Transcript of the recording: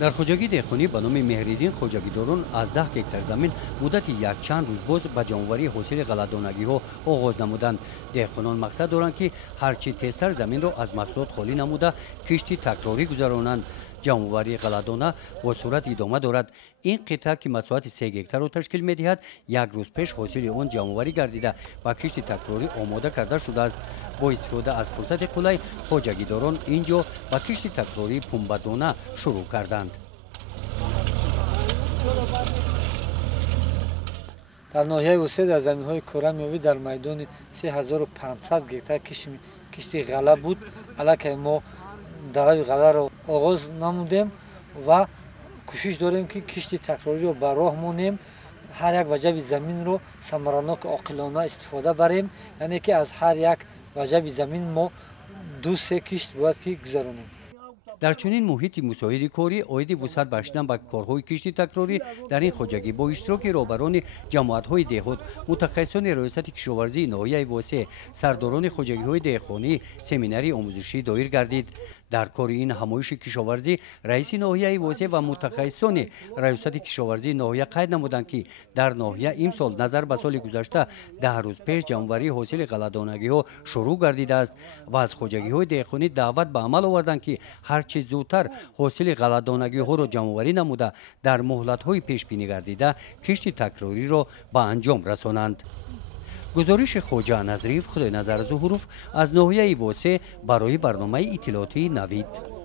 در خوجگی دهخانی به نام مهریدین خوجگیداران از 10 گکتار زمین مدت یک چند روز باز به جمعآوری حاصل غله‌دانگی ها آغاز نمودند. دهقانان مقصد دارند که هرچی تیزتر زمین را از محصولات خالی نموده کشتی تکراری گذرانند. جمعآوری غله‌دانه با صورت ادامه دارد. این قطعه که مساحت 3 گکتار را تشکیل می‌دهد یک روز پیش حاصل آن جمعآوری گردیده و کشتی تکراری آماده کرده شده است. با استفاده از فرصت قلای خوجگیداران اینجا با کشتی تکراری پنبه‌دانه شروع کردند. در ناحیه وسیع در زمین‌های کورمیوی در میدان 3500 گکتار کشتی غله بود. الان ما دارای غله را آغاز نمودیم و کوشش داریم که کشتی تکراری را به راه مانیم. هر یک وجب زمین رو ثمرناک عاقلانه استفاده بریم، یعنی که از هر یک وجب زمین ما 2-3 کشت باید که گذرانیم. در چنین محیط مساعد کاری عاید وسعت بخشیدن به کارهای کشتی تکراری در این خوجگی با اشتراک رهبران جماعت‌های دهات، متخصصان ریاست کشاورزی ناحیه واسع، سرداران خوجگی‌های دهقانی سمیناری آموزشی دایر گردید. در کار این همایش کشاورزی رئیس ناحیه واسع و متخصصان ریاست کشاورزی ناحیه قید نمودند که در ناحیه امسال نظر به سال گذشته 10 روز پیش جمعآوری حاصل غله‌دانگی‌ها شروع گردیده است و از خوجگی‌های دهقانی دعوت به عمل آوردند که هرچه زودتر حاصل غله‌دانگی‌ها را جمعآوری نموده در مهلت‌های پیش بینی گردیده کشتی تکراری را به انجام رسانند. گزارش خواجه نظریف خدای نظر ظهوروف از ناحیه واسع برای برنامه اطلاعاتی نوید.